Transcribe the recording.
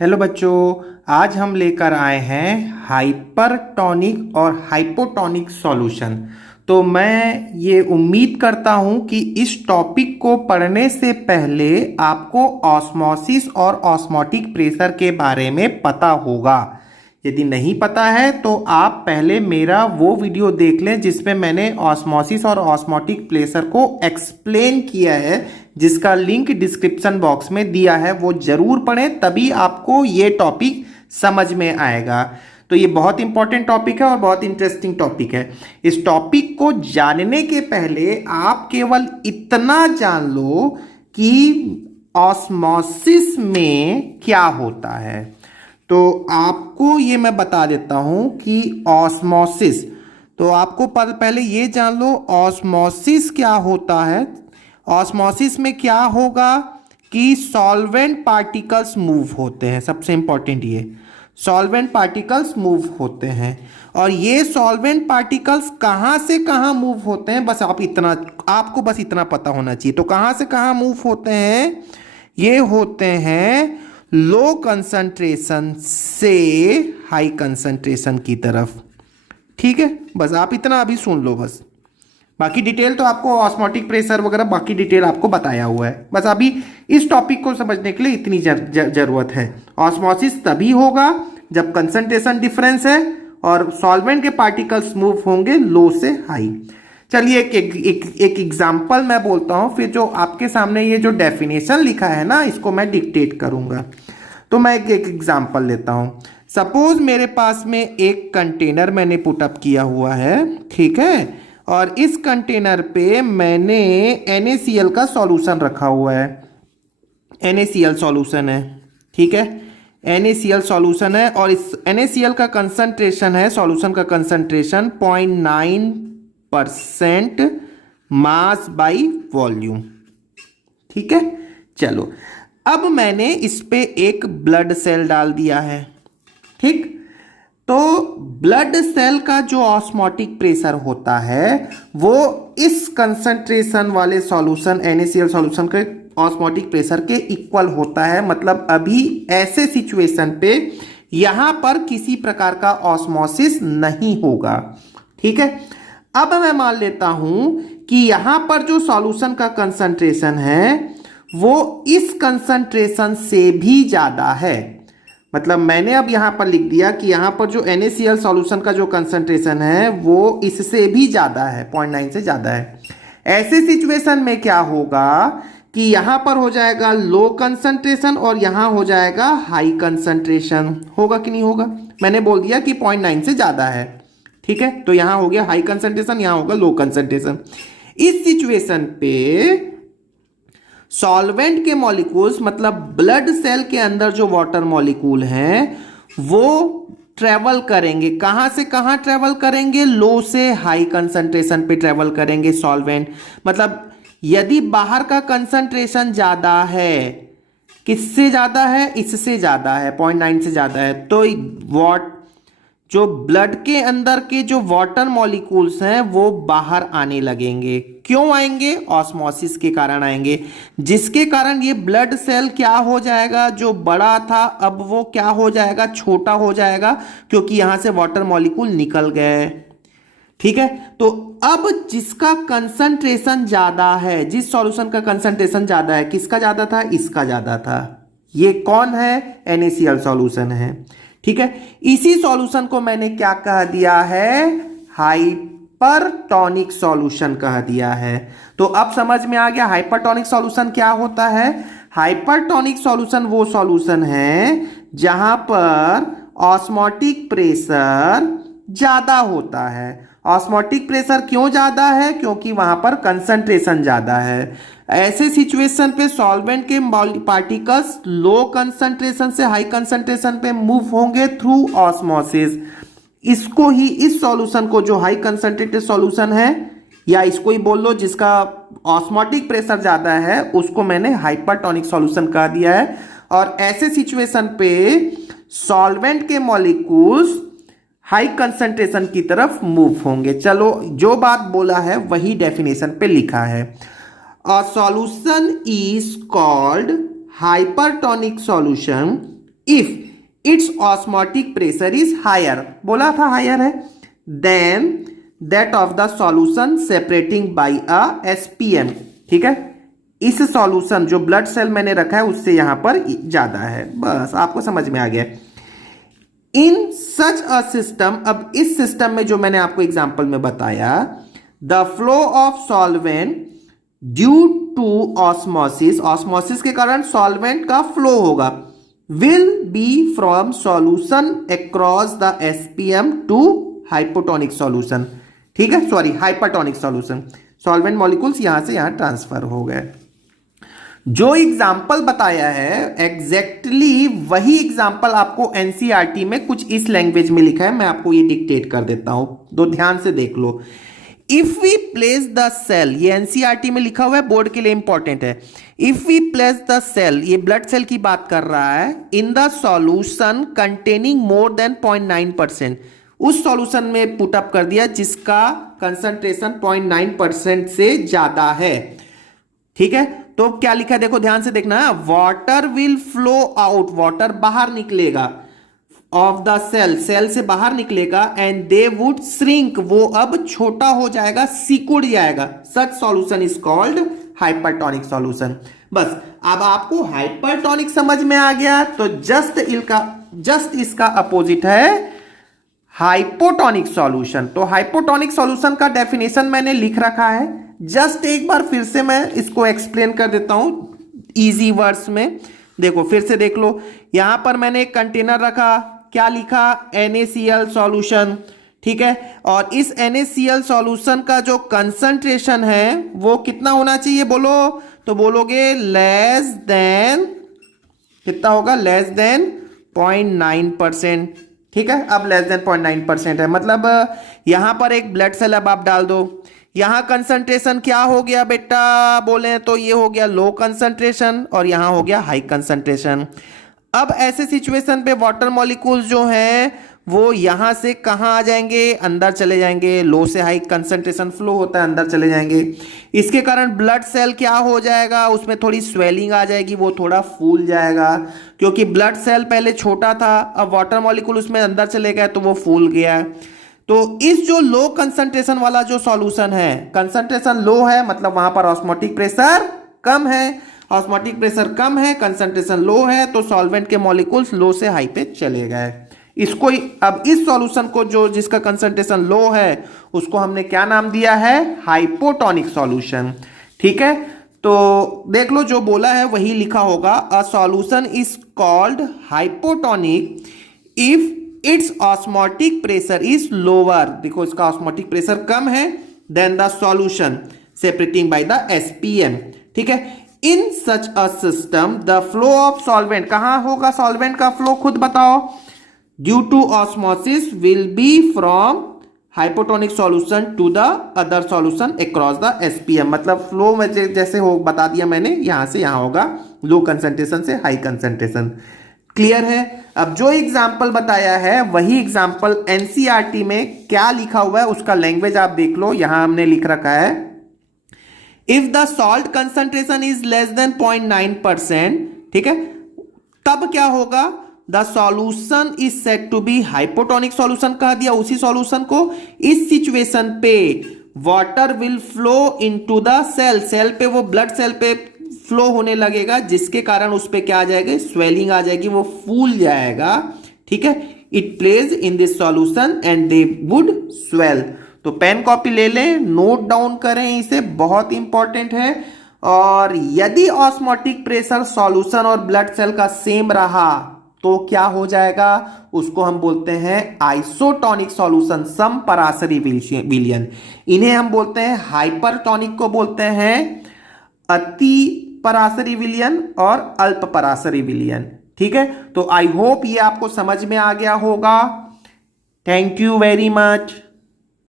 Hello बच्चों, आज हम लेकर आए हैं हाइपरटोनिक और हाइपोटोनिक सॉल्यूशन। तो मैं ये उम्मीद करता हूँ कि इस टॉपिक को पढ़ने से पहले आपको ऑस्मोसिस और ऑस्मोटिक प्रेशर के बारे में पता होगा। यदि नहीं पता है तो आप पहले मेरा वो वीडियो देख लें जिसमें मैंने ऑस्मोसिस और ऑस्मोटिक प्रेशर को एक्सप्लेन किया है, जिसका लिंक डिस्क्रिप्शन बॉक्स में दिया है। वो जरूर पढ़ें, तभी आपको ये टॉपिक समझ में आएगा। तो ये बहुत इंपॉर्टेंट टॉपिक है और बहुत इंटरेस्टिंग टॉपिक है। इस टॉपिक को जानने के पहले आप केवल इतना जान लो कि ऑस्मोसिस में क्या होता है। तो आपको ये मैं बता देता हूं कि ऑस्मोसिस, तो आपको पहले ये जान लो ऑस्मोसिस क्या होता है। ऑस्मोसिस में क्या होगा कि सॉल्वेंट पार्टिकल्स मूव होते हैं। सबसे इंपॉर्टेंट ये सॉल्वेंट पार्टिकल्स मूव होते हैं। और ये सॉल्वेंट पार्टिकल्स कहाँ से कहाँ मूव होते हैं, बस आपको बस इतना पता होना चाहिए। तो कहाँ से कहाँ मूव होते हैं? ये होते हैं लो कंसंट्रेशन से हाई कंसंट्रेशन की तरफ। ठीक है, बस आप इतना अभी सुन लो। बस बाकी डिटेल तो आपको ऑस्मोटिक प्रेशर वगैरह बाकी डिटेल आपको बताया हुआ है। बस अभी इस टॉपिक को समझने के लिए इतनी जरूरत है। ऑस्मोसिस तभी होगा जब कंसंट्रेशन डिफरेंस है और सॉल्वेंट के पार्टिकल्स मूव होंगे लो से हाई। चलिए एक एग्जाम्पल मैं बोलता हूं, फिर जो आपके सामने ये जो डेफिनेशन लिखा है ना, इसको मैं डिक्टेट करूंगा। तो मैं एक एग्जाम्पल लेता हूं। सपोज मेरे पास में एक कंटेनर मैंने पुटअप किया हुआ है, ठीक है, और इस कंटेनर पे मैंने NaCl का सॉल्यूशन रखा हुआ है। NaCl सॉल्यूशन है, ठीक है, NaCl सॉल्यूशन है और इस NaCl का कंसंट्रेशन है, सॉल्यूशन का कंसंट्रेशन 0.9% मास बाई वॉल्यूम। ठीक है, चलो अब मैंने इस पे एक ब्लड सेल डाल दिया है। ठीक, तो ब्लड सेल का जो ऑस्मोटिक प्रेशर होता है वो इस कंसंट्रेशन वाले सॉल्यूशन NaCl सॉल्यूशन के ऑस्मोटिक प्रेशर के इक्वल होता है। मतलब अभी ऐसे सिचुएशन पे यहां पर किसी प्रकार का ऑस्मोसिस नहीं होगा। ठीक है, अब मैं मान लेता हूं कि यहां पर जो सॉल्यूशन का कंसंट्रेशन है वो इस कंसंट्रेशन से भी ज्यादा है। मतलब मैंने अब यहां पर लिख दिया कि यहां पर जो NaCl सॉल्यूशन का जो कंसंट्रेशन है वो इससे भी ज्यादा है, 0.9 से ज्यादा है। ऐसे सिचुएशन में क्या होगा कि यहां पर हो जाएगा लो कंसंट्रेशन और यहां हो जाएगा हाई कंसंट्रेशन। होगा कि नहीं होगा? मैंने बोल दिया कि 0.9 से ज्यादा है, ठीक है, तो यहां हो गया हाई कंसंट्रेशन, यहां होगा लो कंसंट्रेशन। इस सिचुएशन पे सॉल्वेंट के मॉलिक्यूल्स, मतलब ब्लड सेल के अंदर जो वाटर मॉलिक्यूल हैं वो ट्रेवल करेंगे। कहां से कहां ट्रेवल करेंगे? लो से हाई कंसंट्रेशन पे ट्रेवल करेंगे सॉल्वेंट। मतलब यदि बाहर का कंसंट्रेशन ज्यादा है, किससे ज्यादा है? इससे ज्यादा है, 0.9 से ज्यादा है, तो जो ब्लड के अंदर के जो वाटर मॉलिक्यूल्स हैं वो बाहर आने लगेंगे। क्यों आएंगे? ऑस्मोसिस के कारण आएंगे, जिसके कारण ये ब्लड सेल क्या हो जाएगा, जो बड़ा था अब वो क्या हो जाएगा, छोटा हो जाएगा, क्योंकि यहां से वाटर मॉलिक्यूल निकल गए। ठीक है, तो अब जिसका कंसंट्रेशन ज्यादा है, जिस सॉल्यूशन का कंसंट्रेशन ज्यादा है, किसका ज्यादा था? इसका ज्यादा था। ये कौन है? NaCl सॉल्यूशन है। ठीक है, इसी सॉल्यूशन को मैंने क्या कह दिया है? हाइपरटोनिक सॉल्यूशन कह दिया है। तो अब समझ में आ गया हाइपरटोनिक सॉल्यूशन क्या होता है। हाइपरटोनिक सॉल्यूशन वो सॉल्यूशन है जहां पर ऑस्मोटिक प्रेशर ज्यादा होता है। ऑस्मोटिक प्रेशर क्यों ज्यादा है? क्योंकि वहां पर कंसंट्रेशन ज्यादा है। ऐसे सिचुएशन पे सॉल्वेंट के पार्टिकल्स लो कंसंट्रेशन से हाई कंसंट्रेशन पे मूव होंगे थ्रू ऑस्मोसिस। इसको ही, इस सॉल्यूशन को जो हाई कंसंट्रेटेड सॉल्यूशन है, या इसको ही बोल लो जिसका ऑस्मोटिक प्रेशर ज्यादा है, उसको मैंने हाइपरटोनिक सॉल्यूशन कह दिया है। और ऐसे सिचुएशन पे सॉल्वेंट के मॉलिक्यूल्स हाई कंसंट्रेशन की तरफ मूव होंगे। चलो, जो बात बोला है वही डेफिनेशन पे लिखा है। A solution is called hypertonic solution if it's osmotic pressure is higher, बोला था हायर है, then that of the solution separating by a SPM. ठीक है, इस सॉल्यूशन जो ब्लड सेल मैंने रखा है उससे यहां पर ज्यादा है, बस आपको समझ में आ गया। इन सच अ सिस्टम, अब इस सिस्टम में जो मैंने आपको एग्जांपल में बताया, the flow of solvent due to osmosis, osmosis के कारण सॉल्वेंट का फ्लो होगा, will be from solution across the SPM to hypotonic solution. ठीक है, sorry hypertonic solution, solvent molecules यहां से यहां ट्रांसफर हो गए। जो एग्जाम्पल बताया है एग्जैक्टली वही एग्जाम्पल आपको एनसीईआरटी में कुछ इस लैंग्वेज में लिखा है, मैं आपको ये डिक्टेट कर देता हूं, तो ध्यान से देख लो। If we place the cell, ये एनसीईआरटी में लिखा हुआ है, बोर्ड के लिए इंपॉर्टेंट है। If we place the cell, ये ब्लड सेल की बात कर रहा है, in the solution containing more than 0.9%, उस सॉल्यूशन में पुटअप कर दिया जिसका कंसंट्रेशन 0.9% से ज्यादा है। ठीक है, तो क्या लिखा है देखो, ध्यान से देखना है, water will flow out, water बाहर निकलेगा, ऑफ द सेल, सेल से बाहर निकलेगा, एंड दे वुड श्रिंक, वो अब छोटा हो जाएगा, सिकुड़ जाएगा, such solution is called hypertonic solution. बस अब आपको हाइपरटोनिक समझ में आ गया, तो जस्ट इसका अपोजिट है हाइपोटोनिक सॉल्यूशन। तो हाइपोटोनिक सॉल्यूशन का डेफिनेशन मैंने लिख रखा है, जस्ट एक बार फिर से मैं इसको एक्सप्लेन कर देता हूं इजी वर्ड्स में। देखो फिर से देख लो, यहां पर मैंने एक कंटेनर रखा, क्या लिखा, NaCl सॉल्यूशन। ठीक है, और इस NaCl सॉल्यूशन का जो कंसंट्रेशन है वो कितना होना चाहिए बोलो, तो बोलोगे लेस देन, कितना होगा, लेस देन 0.9%। ठीक है, अब लेस देन 0.9% है, मतलब यहां पर एक ब्लड सेल अब आप डाल दो, यहां कंसंट्रेशन क्या हो गया बेटा, बोले तो ये हो गया लो कंसंट्रेशन और यहां हो गया हाई कंसंट्रेशन। अब ऐसे सिचुएशन पे वाटर मॉलिक्यूल्स जो हैं वो यहां से कहां आ जाएंगे, अंदर चले जाएंगे, लो से हाई कंसंट्रेशन फ्लो होता है, अंदर चले जाएंगे। इसके कारण ब्लड सेल क्या हो जाएगा, उसमें थोड़ी स्वेलिंग आ जाएगी, वो थोड़ा फूल जाएगा, क्योंकि ब्लड सेल पहले छोटा था, अब वाटर मॉलिक्यूल उसमें अंदर चले गए तो वो फूल गया। तो इस जो लो कंसंट्रेशन वाला जो सॉल्यूशन है, कंसंट्रेशन लो है मतलब वहां पर ऑस्मोटिक प्रेशर कम है, ऑस्मोटिक प्रेशर कम है, कंसंट्रेशन लो है, तो सॉल्वेंट के मॉलिक्यूल्स लो से हाई पे चले गए। इसको अब इस सॉल्यूशन को जो जिसका कंसंट्रेशन लो है उसको हमने क्या नाम दिया है, हाइपोटोनिक सॉल्यूशन। ठीक है, तो देख लो जो बोला है वही लिखा होगा, a solution is called hypotonic if it's osmotic pressure is lower, देखो इसका ऑस्मोटिक प्रेशर कम है, then the solution separating by the SPM. ठीक है, in such a system the flow of solvent, कहां होगा सॉल्वेंट का फ्लो खुद बताओ, due to osmosis will be from hypotonic solution to the other solution across the SPM, मतलब flow में जैसे हो बता दिया मैंने, यहां से यहां होगा लो कंसंट्रेशन से हाई कंसंट्रेशन। क्लियर है। अब जो एग्जाम्पल बताया है वही एग्जाम्पल एनसीईआरटी में क्या लिखा हुआ है उसका लैंग्वेज आप देख लो, यहां हमने लिख रखा है, if the salt concentration is less than 0.9%, ठीक है, तब क्या होगा, the solution is said to be hypotonic solution कह दिया उसी सॉल्यूशन को। इस सिचुएशन पे water will flow into the cell, cell पे वो ब्लड सेल पे फ्लो होने लगेगा, जिसके कारण उस पे क्या आ जाएगा, स्वेलिंग आ जाएगी, वो फूल जाएगा। ठीक है, it plays in this solution and they would swell. तो पेन कॉपी ले लें, नोट डाउन करें, इसे बहुत इंपॉर्टेंट है। और यदि ऑस्मोटिक प्रेशर सॉल्यूशन और ब्लड सेल का सेम रहा तो क्या हो जाएगा, उसको हम बोलते हैं आइसोटोनिक सॉल्यूशन, सम पराशरी विलयन। इन्हें हम बोलते हैं हाइपरटोनिक को बोलते हैं अति पराशरी विलयन और अल्प पराशरी विलयन। ठीक है, तो आई होप ये आपको समझ में आ गया होगा। Thank you very much.